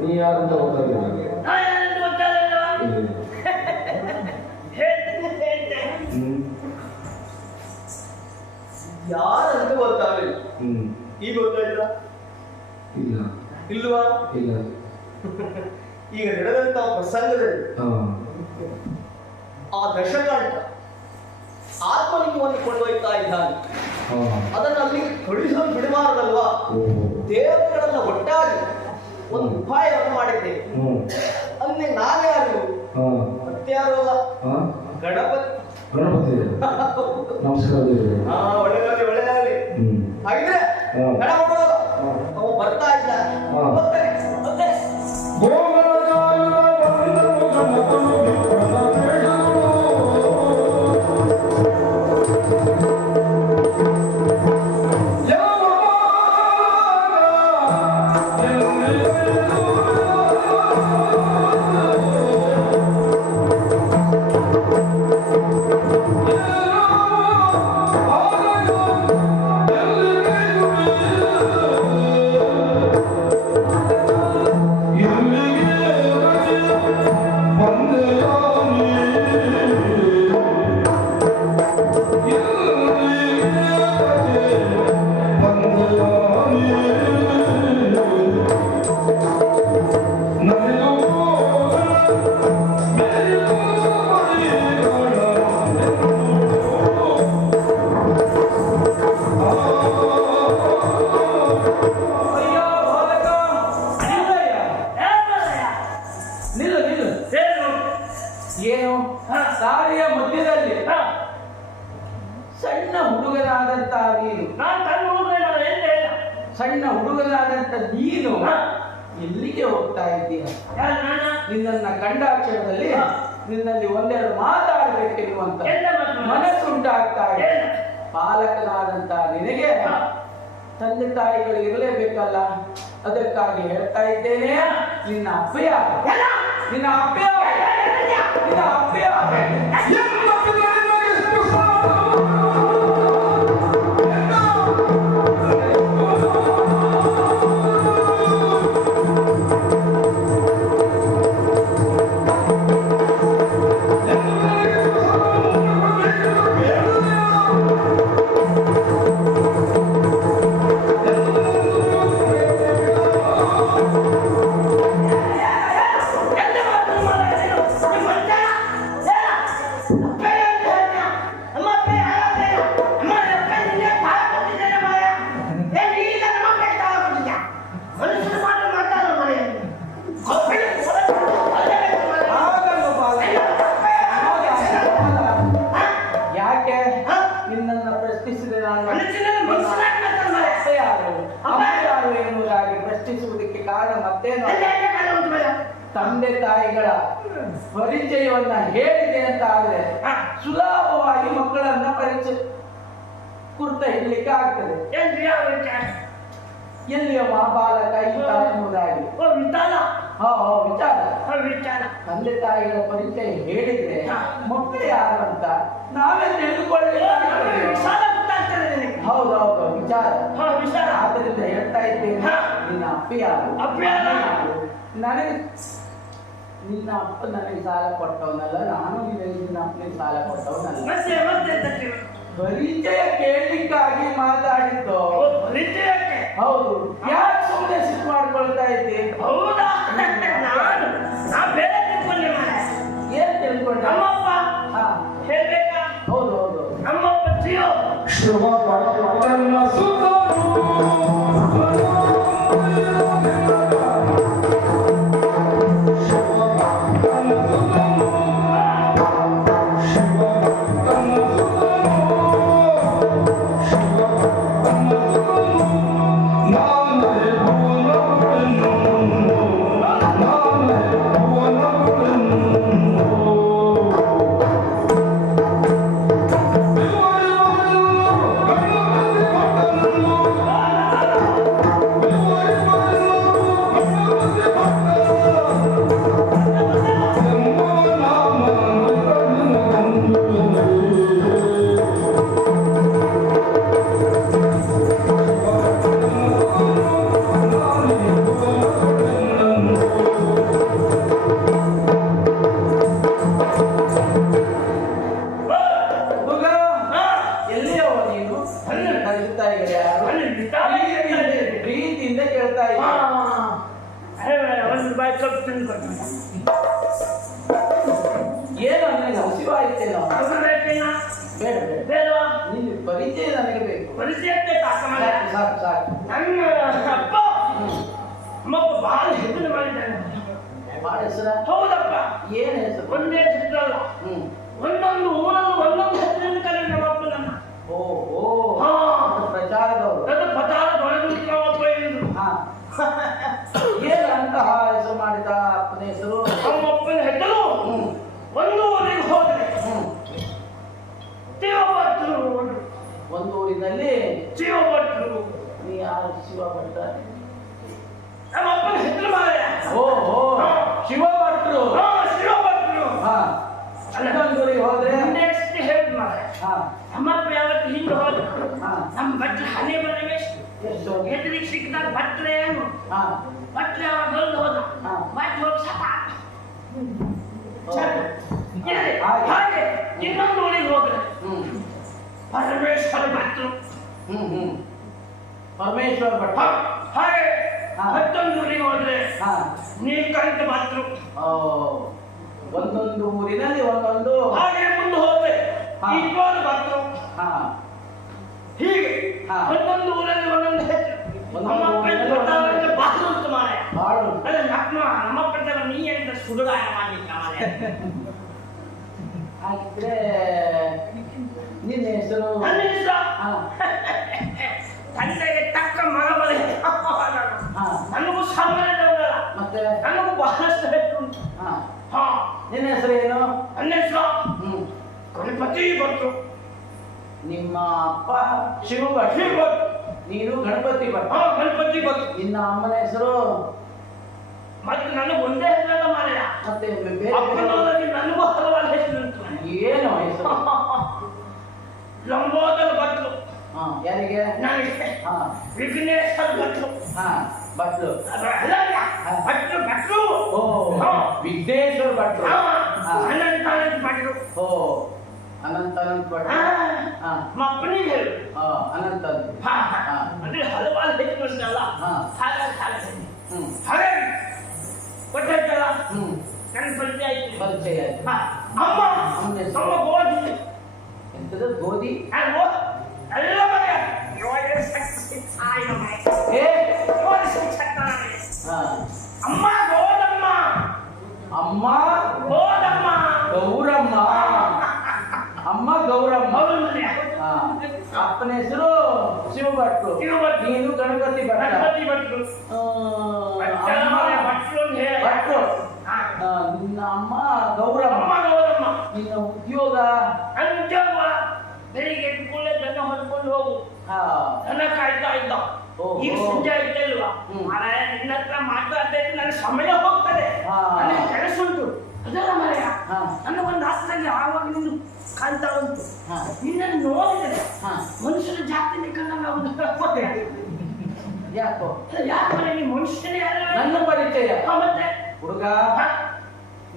ನೀ ಗೊತ್ತಾಗಿಲ್ಲ ಯಾರು ಹೇಳ್ತೇನೆ ಹ್ಮ್ ಯಾರಂತ ಗೊತ್ತಾಗಲಿಲ್ಲ ಈಗ ಗೊತ್ತಾಯ್ತಾ ಇಲ್ಲ ಇಲ್ವಾ? ಇಲ್ಲ. ಈಗ ನಡೆದಂತ ಪ್ರಸಂಗದಲ್ಲಿ ಆ ದಶಕಂಠ ಆತ್ಮಲಿಂಗವನ್ನು ಕೊಂಡೊಯ್ತಾ ಇದ್ದಾನೆ. ಅದನ್ನು ಅಲ್ಲಿ ಕಳುಹಿಸಲು ಬಿಡಬಾರದಲ್ವಾ? ದೇವತೆಗಳನ್ನು ಒಟ್ಟಾಗಿ ಒಂದು ಉಪಾಯವನ್ನು ಮಾಡಿದ್ದೇನೆ ಅಂದ್ರೆ ಅಲ್ಲಿ ನಾನ್ಯಾರು ಮತ್ತಾರು ಅಲ್ಲ ಗಣಪತಿ. ಗಣಪತಿ. ನಮಸ್ಕಾರ ಏನು? ಸಾರಿಯ ಮಧ್ಯದಲ್ಲಿ. ಸಣ್ಣ ಹುಡುಗರಾದಂತಹ ನೀನು. ಸಣ್ಣ ಹುಡುಗರಾದಂತ ನಾನು ಎಲ್ಲಿಗೆ ಹೋಗ್ತಾ ಇದ್ದೀಯ? ಯಾರು ನಾನ? ನಿನ್ನನ್ನ ಕಂಡಾಕ್ಷರದಲ್ಲಿ ನಿನ್ನಲ್ಲಿ ಒಂದೆರಡು ಮಾತಾಡಬೇಕೆನ್ನುವಂತ? ಮನಸ್ಸುಂಟಾಗ್ತಾ ಇದೆ. ಪಾಲಕನಾದಂತ ನಿನಗೆ ತಂದೆ ತಾಯಿಗಳು ಇರಲೇಬೇಕಲ್ಲ? ಅದಕ್ಕಾಗಿ ಹೇಳ್ತಾ ಇದ್ದೇನೆ. ನಿನ್ನ ಅಪ್ಪ ಯಾರು ನಿನ್ನ ಅಪ್ಪ ಯಾರು ತಂದೆ ತಾಯಿಗಳ ಪರಿಚಯವನ್ನ ಹೇಳಿದೆ ಅಂತ ಆದ್ರೆ. ಸುಲಭವಾಗಿ ಮಕ್ಕಳನ್ನ ಪರಿಚಯ ಕುರ್ತ ಹಿಡ್ಲಿಕ್ಕೆ ಆಗ್ತದೆ. ಎಲ್ಲಿಯ ಬಾಲಕ ಎಂಬುದಾಗಿ. ವಿಚಾರ? ವಿಚಾರ. ತಂದೆ ತಾಯಿಗಳ ಪರಿಚಯ ಹೇಳಿದ್ರೆ. ಮಕ್ಕಳು ಯಾರು ಅಂತ ನಾವೇ ತಿಳಿದುಕೊಳ್ಳಿ ಹೌದೌದು ವಿಚಾರ ಹಾ ವಿಚಾರ. ಆದ್ದರಿಂದ ಹೇಳ್ತಾ ಇದ್ದೇನೆ. ನಿನ್ನ ಅಪ್ಪ ಯಾರು ಅಪ್ಪ ಯಾರು? ಅಮ್ಮ ಯಾರು? ನನಗೆ ನಿನ್ನ ಅಪ್ಪ ನನಗೆ ಸಾಲ ಕೊಟ್ಟವನಲ್ಲ ನಾನು ನಿನಗೆ ನಿನ್ನ ಅಪ್ಪನಿಗೆ ಸಾಲ ಕೊಟ್ಟವನಲ್ಲ. ಮತ್ತೆ ಮತ್ತೆ ಕೇಳು? ಪರಿಚಯ ಕೇಳಲಿಕ್ಕಾಗಿ ಮಾತಾಡಿದ್ದು. ಪರಿಚಯಕ್ಕೆ. ಹೌದು. ಯಾಕೆ ಸುಮ್ಮನೆ ಸಿಟ್ಟು ಮಾಡ್ಕೊಳ್ತಾ ಇದ್ದೆ? ಹೌದಾ? ನಾನು ನಾ ಬೇರೆ ತಿಳ್ಕೊಂಡೆ ಏನ್ ತಿಳ್ಕೊಂಡ? ನಮ್ಮಪ್ಪ ಹಾ. ಹೇಳ್ಬೇಕಾ? ಹೌದು ಹೌದು. ನಮ್ಮಪ್ಪ ಜಿಯೋ. ಶ್ರಮಪಟ್ಟನ ಏನು ಅಂತಹ ಹೆಸರು ಮಾಡಿದ ಅಪ್ಪನ ಹೆಸರು? ನಮ್ಮಪ್ಪನ ಹೆಸರು? ಒಂದು ಊರಿಗೆ ಹೋದ್ರೆ. ಶಿವಭಟ್ರು ಒಂದು ಊರಿನಲ್ಲಿ ಶಿವಭಟ್ರು ನೀ ಯಾರು ಶಿವ ಭಟ್ಟ ನಮ್ಮಪ್ಪನ ಹೆಸರು ಮಾರಾಯ ಓ ಓ. ಶಿವ ಭಟ್ರು ಶಿವ ಶಿವಭಟ್ರು. ಹಾ. ಇನ್ನೊಂದು ಊರಿಗೆ ಹೋದ್ರೆ? ನೆಕ್ಸ್ಟ್ ಹೇಳ್ ಮಾರಾಯ ಹಾ. ನಮ್ಮಪ್ಪ ಯಾವತ್ತು ಹಿಂದೆ ಹೋದ್ರು? ನಮ್ಮ ಭಟ್ರು ಬರಬೇಕು ಎಷ್ಟು ಎದುರಿಗೆ ಸಿಕ್ಕಿದಾಗ ಭಟ್ರೆ ಏನು? ಹಾ. ಭಟ್ರೆ ಅವ ಬಂದು ಹೋದ. ಹಾ. ಭಟ್ ಹೋಗಿ ಸತ. ಹಾಗೆ. ಇನ್ನೊಂದು ಊರಿಗೆ ಹೋದ್ರೆ. ಹ್ಮ್. ಪರಮೇಶ್ವರ ಭಟ್ರು ಹ್ಮ್ ಹ್ಮ್. ಪರಮೇಶ್ವರ ಭಟ್. ಹಾಗೆ. ಮತ್ತೊಂದು ಊರಿಗೆ ಹೋದ್ರೆ ನೀಲಕಂಠ ಭಟ್ರು. ಒಂದೊಂದು ಊರಿನಲ್ಲಿ ಒಂದೊಂದು. ಹಾಗೆ ಮುಂದೆ ಹೋದ್ರೆ. ಇಬ್ಬರು ಭಟ್ರು. ಹಾ. ಹೀಗೆ. ಒಂದೊಂದು ಊರಲ್ಲಿ ಒಂದೊಂದು ಹೆಸರು. ಮಾರಾಯ ನಮ್ಮ ನಮ್ಮಪ್ಪನ ನೀ ಅಂತ ಸುಡುಗಾಯ ಮಾಡ್ಲಿಕ್ಕೆ ಹಾಗಿದ್ರೆ ನಿನ್ನ ಹೆಸರು? ನನ್ನ ಹೆಸರು? ಹಾ. ತಂದೆಗೆ ತಕ್ಕ ಮಗ ಬಲೆ. ನನಗೂ ಸಂಬಳದವರಲ್ಲ ಮತ್ತೆ? ನನಗೂ ಬಹಳಷ್ಟು ಹೆಸರು ಉಂಟು ಹಾ. ಹಾ. ನಿನ್ನ ಹೆಸರು ಏನು? ನನ್ನ ಹೆಸರು? ಹ್ಮ್. ಗಣಪತಿ ಭಟ್ರು ನಿಮ್ಮ ಅಪ್ಪ ಶಿವ ಭಟ್ ನೀನು ಗಣಪತಿ ಭಟ್ ಹಾ ಗಣಪತಿ ಭಟ್ ನಿನ್ನ ಅಮ್ಮನ ಹೆಸರು? ಮತ್ತೆ ನನಗೆ ಒಂದೇ ಹೆಸರಲ್ಲ ಮಾರಾಯ. ಮತ್ತೆ ಬೇರೆ ಅಪ್ಪನವರಲ್ಲಿ ನನಗೂ ಹಲವಾರು ಹೆಸರು ಏನು ಹೆಸರು? ಲಂಬೋದರ ಭಟ್ಲು ಹಾ ಯಾರಿಗೆ? ನನಗೆ. ಹಾ. ವಿಘ್ನೇಶ್ವರ ಭಟ್ಲು ಹಾ ಭಟ್ಲು ಭಟ್ಲು ಭಟ್ಲು ಓ. ವಿಘ್ನೇಶ್ವರ ಭಟ್ರು ಹಾ. ಹಾ. ಅನಂತ ಅನಂತ ಓ. ಅನಂತ ಅನಂತ ಹೇಳು. ಅನಂತ. ಅಂದ್ರೆ ಹಲವಾರು ಹೆಸರು ಉಂಟಲ್ಲ ಹಾ. ಹಾಗಾಗಿ ಹಾಗೆ ಹ್ಮ್. ಹಾಗೆ ಗೊತ್ತಾಯ್ತಲ್ಲ ಹ್ಮ್. ನನ್ನ ಪರಿಚಯ ಆಯ್ತು. ಪರಿಚಯ ಆಯ್ತು. ಅಮ್ಮ? ಅಮ್ಮ ಗೋಧಿ. ಎಂತದು? ಗೋಧಿ? ಎಲ್ಲ ಮನೆ ಯೋಗ ಶಕ್ತಿ ಸಾಯಿನ ಮನೆ. ಏ. ಯೋಗ ಶಕ್ತಿ ನನಗೆ. ಹಾ. ಅಮ್ಮ ಗೋದಮ್ಮ ಅಮ್ಮ ಗೋದಮ್ಮ ಗೌರಮ್ಮ ಅಮ್ಮ ಗೌರಮ್ಮ ಅವಳ ಮನೆ ಹಾ. ಅಪ್ಪನ ಹೆಸರು ಶಿವ ಭಟ್ರು ನೀನು ಗಣಪತಿ ಭಟ್ಟ. ಗಣಪತಿ ಭಟ್ರು. ಭಟ್ರ. ಅಮ್ಮ. ಭಟ್ರು ಭಟ್ರು. ನಿನ್ನ ಅಮ್ಮ ಗೌರಮ್ಮ. ಗೌರಮ್ಮ. ನಿನ್ನ ಉದ್ಯೋಗ. ಅಂಜವ್ವ ಬೆಳಿಗ್ಗೆ ಕೂಡಲೇ ದನ ಹೊಡ್ಕೊಂಡು ಹೋಗು. ಹಾ. ದನ ಕಾಯ್ತಾ ಇದ್ದ? ಈಗ. ಸಂಜೆ ಆಯ್ತಾ ಇಲ್ವಾ? ನಿನ್ನ ಹತ್ರ ಮಾತಾಡ್ತಾ ಇದ್ರೆ ನನ್ನ ಸಮಯ ಹೋಗ್ತದೆ. ನನಗೆ ಕೆಲಸ ಉಂಟು. ಅದಲ್ಲ ಮಾರಾಯ ಹಾ. ನನಗೊಂದು ಆವಾಗ ನೀನು ಕಾಣ್ತಾ ಉಂಟು. ಹಾ. ನಿನ್ನನ್ನು ನೋಡಿದರೆ ಹಾ. ಮನುಷ್ಯನ ಜಾತಿ ಕಂಡಂಗ ಒಂದು ಯಾಕೋ? ಮನುಷ್ಯನೇ ಅಲ್ಲ. ನನ್ನ ಪರಿಚಯ. ಮತ್ತೆ? ಹುಡುಗ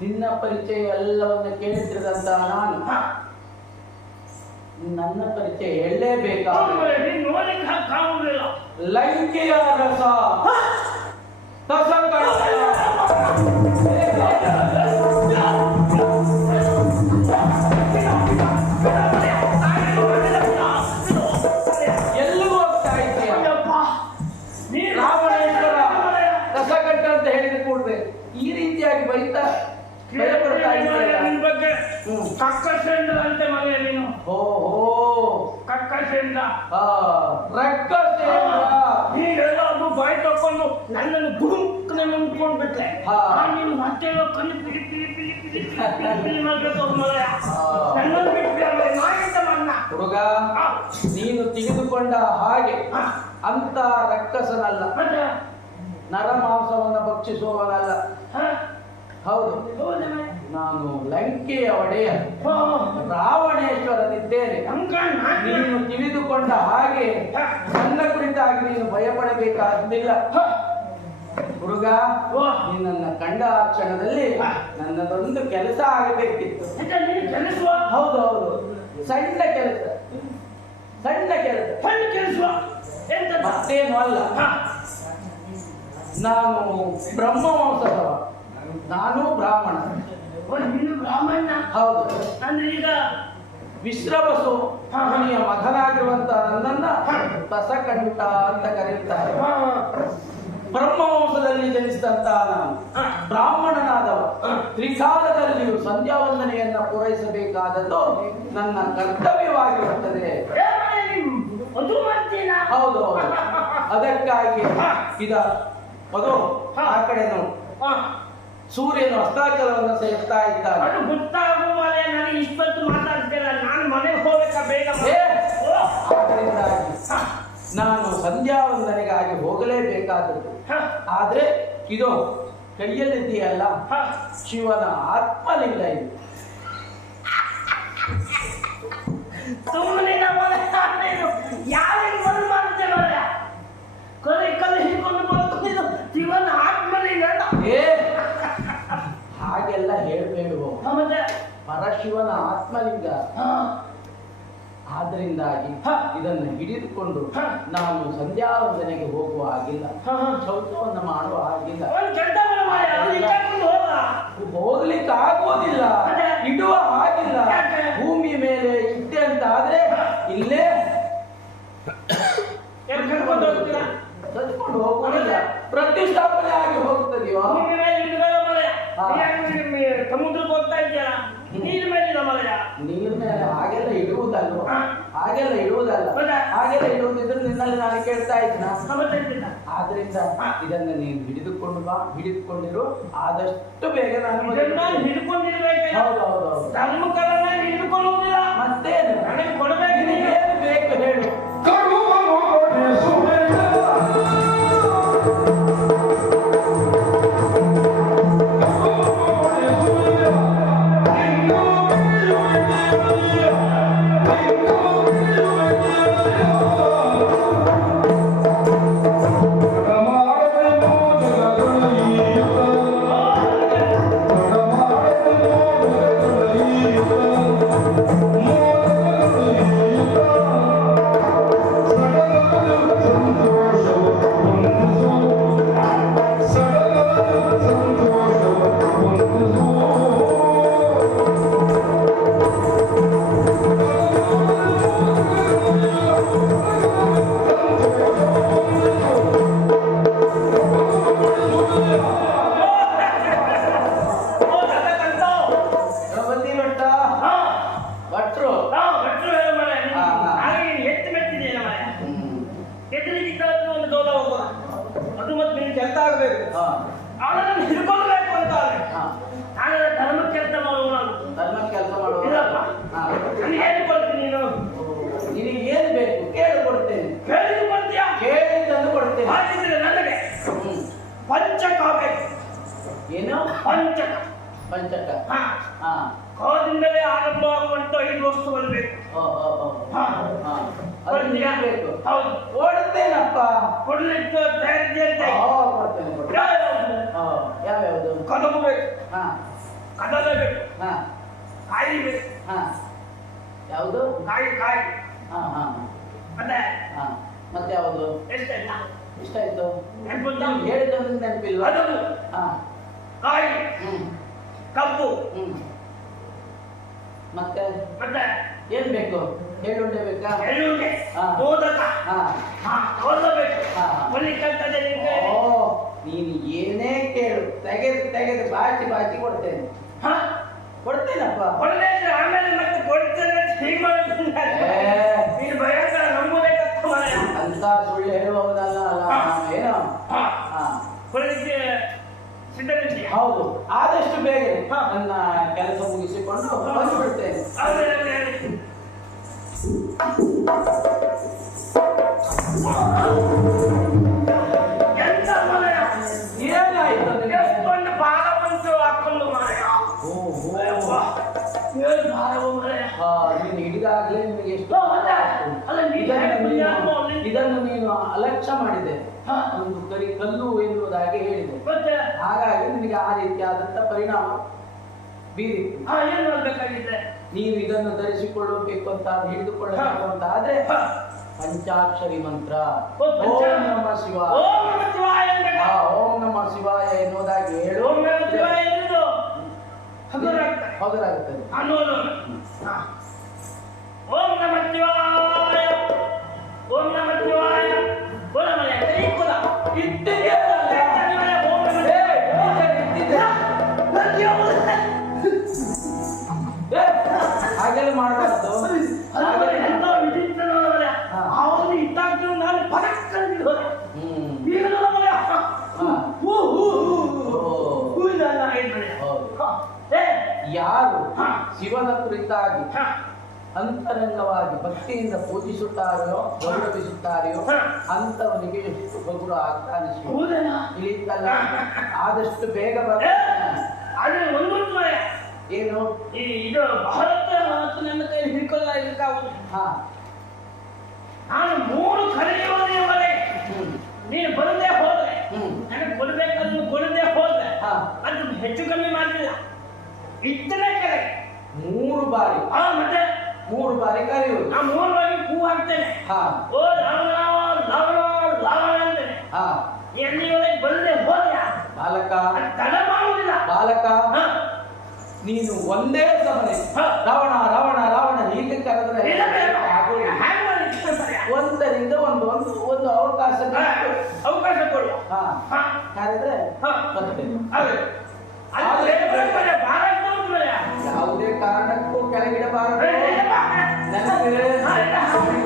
ನಿನ್ನ ಪರಿಚಯ ಎಲ್ಲವನ್ನ ಕೇಳಿಸಿದಂತ ನಾನು. ನನ್ನ ಪರಿಚಯ ಹೇಳಲೇಬೇಕಾ? ಹೇಳಲೇಬೇಕಾದ ಮಾರಾಯ, ರಸ ರಸ ನನ್ನನ್ನು ದುಡುಕ್ನೆ ಮುಂದ್ಕೊಂಡು ಬಿಟ್ರೆ. ನೀನು ಮತ್ತೆ ಕಣ್ಣು ಪಿಲಿ ಪಿಲಿ ಪಿಲಿ ಪಿಲಿ ಪಿಲಿ ಮಾಡ್ಬೇಕು. ನನ್ನನ್ನು ಬಿಟ್ಟು ಮನ್ನ ಹುಡುಗ ನೀನು ತಿಳಿದುಕೊಂಡ ಹಾಗೆ ಅಂತ ರಕ್ಕಸನಲ್ಲ. ನರ ಮಾಂಸವನ್ನು ಭಕ್ಷಿಸುವವನಲ್ಲ? ಹೌದು? ನಾನು ಲಂಕೆಯ ಒಡೆಯ. ರಾವಣೇಶ್ವರನಿದ್ದೇನೆ. ನೀನು ತಿಳಿದುಕೊಂಡ ಹಾಗೆ ನನ್ನ ಕುರಿತಾಗಿ ನೀನು ಭಯಪಡಬೇಕಾದಿಲ್ಲ ಹ. ಹುಡುಗ ನಿನ್ನ ಕಂಡ ಕ್ಷಣದಲ್ಲಿ ನನ್ನದೊಂದು ಕೆಲಸ ಆಗಬೇಕಿತ್ತು. ಕೆಲಸ ಹೌದು ಹೌದು. ಸಣ್ಣ ಕೆಲಸ. ಸಣ್ಣ ಕೆಲಸ. ಸಣ್ಣ ಕೆಲಸ ಎಂತ? ಮತ್ತೇನು ಅಲ್ಲ. ನಾನು ಬ್ರಹ್ಮವಂಶದವ ನಾನು ಬ್ರಾಹ್ಮಣ. ಬ್ರಾಹ್ಮಣ ಹೌದು. ಅಂದ್ರೆ ಈಗ ವಿಶ್ರವಸು ಮಗನಾಗಿರುವಂತಹ ಮಗನಾಗಿರುವಂತ ನನ್ನನ್ನ ಬಸಕಂಠ ಅಂತ ಕರೆಯುತ್ತಾರೆ ಬ್ರಹ್ಮವಂಶದಲ್ಲಿ ಜನಿಸಿದಂತ ನಾನು. ಬ್ರಾಹ್ಮಣನಾದವ. ತ್ರಿಕಾಲದಲ್ಲಿಯೂ ಸಂಧ್ಯಾ ವಂದನೆಯನ್ನ ಪೂರೈಸಬೇಕಾದದ್ದು ನನ್ನ ಕರ್ತವ್ಯವಾಗಿರುತ್ತದೆ? ಹೌದು ಹೌದು. ಅದಕ್ಕಾಗಿ ಇದ ಅದು ಆ ಕಡೆ ನೋಡು. ಸೂರ್ಯನು ಅಸ್ತಾಚಲವನ್ನು ಸೇರ್ತಾ ಇದ್ದಾನೆ. ಅದು ಗೊತ್ತಾಗುವವರೆ ನನಗೆ ಇಷ್ಟೊತ್ತು ಮಾತಾಡ್ತೀರ ನಾನು ಮನೆಗೆ ಹೋಗ್ಬೇಕಾ ಬೇಗ? ನಾನು ಸಂಧ್ಯಾ ವಂದನೆಗಾಗಿ ಹೋಗಲೇಬೇಕಾದದ್ದು. ಆದ್ರೆ ಇದು ಕೈಯಲ್ಲಿದೆಯಲ್ಲ ಹಾ. ಶಿವನ ಆತ್ಮಲಿಂಗ ಇದು. ಸುಮ್ಮನೆ ಯಾರಿಗೆ ಬಂದು ಮಾಡ್ತೇವೆ ಕಲೆ ಕಲೆ ಹಿಡ್ಕೊಂಡು ಬರ್ತಿದ್ದು ಇವನ್ ಆತ್ಮಲಿಂಗ ಏ ಹಾಗೆಲ್ಲ ಹೇಳ್ಬೇಡುವ. ಪರಶಿವನ ಆತ್ಮಲಿಂಗ. ಹಾ, ಆದ್ರಿಂದಾಗಿ ಇದನ್ನು ಹಿಡಿದುಕೊಂಡು ನಾನು ಸಂಧ್ಯಾ ವಂದನೆಗೆ ಹೋಗುವ ಹಾಗಿಲ್ಲ. ಶೌಚವನ್ನು ಮಾಡುವ ಹಾಗಿಲ್ಲ. ಹೋಗ್ಲಿಕ್ಕೆ ಆಗೋದಿಲ್ಲ ಅದೇ. ಇಡುವ ಹಾಗಿಲ್ಲ ಯಾಕೆ? ಭೂಮಿ ಮೇಲೆ ಇಟ್ಟೆ ಅಂತ ಆದ್ರೆ ಇಲ್ಲೇ ಎಲ್ಲಿ ಕರ್ಕೊಂಡು ಹೋಗ್ತೀರಾ ಕದ್ಕೊಂಡು ಹೋಗೋದಿಲ್ಲ ಪ್ರತಿಷ್ಠಾಪನೆ ಆಗಿ ಹೋಗ್ತದೆಯೋ ಭೂಮಿ ಮೇಲೆ ಇಳಿದಲ್ಲ ಮರೆಯ ಹಾ. ಸಮುದ್ರಕ್ಕೆ ಹೋಗ್ತಾ ಇದ್ದೀರಾ ನೀರ್ ಮೇಲಿನ ಮರೆಯ ನೀರ್ ಮೇಲೆ ಹಾಗೆಲ್ಲ ಇಡುವುದಲ್ವ ಹ. ಹಾಗೆಲ್ಲ ಇಡುವುದಲ್ಲ ಮತ್ತೆ? ಹಾಗೆಲ್ಲ ಇಡುವುದಿದ್ರೆ ನಿನ್ನಲ್ಲಿ ನಾನು ಕೇಳ್ತಾ ಇದ್ನ ಸಮುದ್ರ ಆದ್ರಿಂದ ಇದನ್ನ ನೀನು ಹಿಡಿದುಕೊಂಡು ಬಾ ಹಿಡಿದುಕೊಂಡಿರು ಆದಷ್ಟು ಬೇಗ ನಾನು ಹಿಡ್ಕೊಂಡಿರ್ಬೇಕು ಹೌದು ಹೌದು ಹೌದು ಹಿಡ್ಕೊಳ್ಳುವುದಿಲ್ಲ. ಮತ್ತೇನು? ನನಗೆ ಕೊಡ್ಬೇಕು. ಏನು ಪಂಚಕ. ಪಂಚಕ. ಹಾ. ಹಾ. ಕಾದಿಂದಲೇ ಆರಂಭ ಆಗುವಂತ ಐದು ವಸ್ತುಗಳು ಬೇಕು. ಬೇಕು. ಹೌದು. ಕೊಡ್ತೇನಪ್ಪ ಕೊಡ್ಲಿಕ್ಕೆ ಕೊಡ್ತೇನೆ ಯಾವ್ಯಾವ್ದು? ಕದಬು ಬೇಕು. ಹಾ. ಕದಲ ಬೇಕು. ಹಾ. ಕಾಯಿ ಬೇಕು. ಹಾ. ಯಾವುದು? ಕಾಯಿ ಕಾಯಿ. ಹಾ ಹಾ ಮತ್ತೆ? ಹಾ. ಮತ್ತೆ ಯಾವುದು? ಎಷ್ಟಾಯ್ತಾ? ಇಷ್ಟ ಆಯ್ತು ನೆನಪಿಲ್ವಾ? ಕದಬು ಹಾ. ಕಾಯಿ. ಹ್ಮ್. ಕಬ್ಬು. ಹ್ಮ್. ಮತ್ತೆ? ಮತ್ತೆ? ಏನ್ ಬೇಕು? ಹೇಳುಂಡೆ ಬೇಕಾ? ಎಳ್ಳುಂಡೆ ಬೋಧಕ ಮೋದಕ ನಿಮ್ಗೆ? ಓ ನೀನು ಏನೇ ಕೇಳು. ತೆಗೆದು ತೆಗೆದು ಬಾಚಿ ಬಾಚಿ ಕೊಡ್ತೇನೆ. ಹಾ. ಕೊಡ್ತೇನಪ್ಪ? ಒಳ್ಳೆ ಇದ್ರೆ ಆಮೇಲೆ ಮತ್ತೆ ಕೊಡ್ತೇನೆ ಅಂತ ಹೀಗೆ ನೀನು ಮನೆಯ ಅಂತ ಸುಳ್ಳು ಹೇಳುವವನಲ್ಲ ಅಲ್ಲ ನಾನು ಏನೋ ಹಾ ಹಾ ಕೊಡ್ಲಿಕ್ಕೆ ಹೌದು. ಆದಷ್ಟು ಬೇಗ. ನನ್ನ ಕೆಲಸ ಮುಗಿಸಿಕೊಂಡು ಬಂದು ಬಿಡ್ತೇನೆ ಹಿಡಿದಾಗ್ಲೇ ನಿನಗೆ? ಎಷ್ಟು ಇದನ್ನು ನೀನು- ಅಲಕ್ಷ್ಯ ಮಾಡಿದೆ. ಒಂದು ಕರಿ ಕಲ್ಲು ಎನ್ನುವುದಾಗಿ ಹೇಳಿದೆ. ಮತ್ತೆ? ಹಾಗಾಗಿ ನಿಮಗೆ ಆ ರೀತಿಯಾದಂತ ಪರಿಣಾಮ ಬೀರಿತ್ತು. ಏನ್ ಮಾಡಬೇಕಾಗಿದೆ? ನೀವು ಇದನ್ನು ಧರಿಸಿಕೊಳ್ಳಬೇಕು ಅಂತ ಹಿಡಿದುಕೊಳ್ಳಬೇಕು ಅಂತ ಆದ್ರೆ. ಪಂಚಾಕ್ಷರಿ ಮಂತ್ರ. ಓ, ನಮ ಶಿವ ಓಂ ನಮಃ ಶಿವಾಯ ಎನ್ನುವುದಾಗಿ ಹೇಳು. ಓಂ ನಮಃ ಶಿವಾಯ ಎಂದು? ಹೌದರಾಗುತ್ತದೆ ಅನ್ನೋದು ಹಾ. ಓಂ ನಮ ಶಿವಾಯ. ಓಂ ನಮ ಶಿವಾಯ. ಹಾಗೆಲ್ಲ ಮಾಡಬಾರ್ದು. ಅವನು ಇಟ್ಟಾಗ್ತದೆ ನಾನು ಪದಕ್ಕಂದು ಹೋದೆ ಹ್ಮ್ ಈಗ ನೋಡಬಲ್ಲ ಹಾ. ಯಾರು. ಶಿವನ ಕುರಿತಾಗಿ. ಅಂತರಂಗವಾಗಿ ಭಕ್ತಿಯಿಂದ ಪೂಜಿಸುತ್ತಾರೆಯೋ ಗೌರವಿಸುತ್ತಾರೆಯೋ ಹಾ. ಅಂತವನಿಗೆ ಎಷ್ಟು ಬಗುರು ಆಗ್ತಾನೆ ಹೌದೇನಾ ಆದಷ್ಟು ಬೇಗ ಬರ್ತಾನೆ ಬರ ಆದ್ರೆ ಒಂದು ಏನು? ಈ ಇದು ಭಾರತ ನನ್ನ ಕೈ ಹಿಡ್ಕೊಳ್ಳ ಇದಕ್ಕಾಗುದು ಹಾ. ನಾನು ಮೂರು ಕರೆಯುವುದೇ ಹ್ಮ್. ನೀನು ಬರದೇ ಹೋದ್ರೆ ನನಗೆ ಕೊಡ್ಬೇಕಾದ್ರೆ ಕೊಡದೆ ಹೋದ್ರೆ ಹಾ. ಅದು ಹೆಚ್ಚು ಕಮ್ಮಿ ಮಾಡಲಿಲ್ಲ ಇತ್ತನೇ ಕರೆ. ಮೂರು ಬಾರಿ. ಆ ಮತ್ತೆ ಮೂರು ಬಾರಿ ಕರೆಯುವುದು. ನಾ ಮೂರು ಬಾರಿ ಹೂ ಹಾಕ್ತೇನೆ. ಹಾ. ಓ ಲವಣ ಲವಣ ಹಾ. ಬಂದೆ ಬಾಲಕ. ತಲೆ ಮಾಡುವುದಿಲ್ಲ. ಬಾಲಕ. ನೀನು ಒಂದೇ ಸಮನೆ ರಾವಣ ರಾವಣ ರಾವಣ ಹೀಗೆ ಕರೆದ್ರೆ ಒಂದರಿಂದ ಒಂದು ಒಂದು ಒಂದು ಅವಕಾಶ ಅವಕಾಶ ಕೊಡು ಹಾ. ಕರೆದ್ರೆ ಯಾವುದೇ ಕಾರಣಕ್ಕೂ Hey,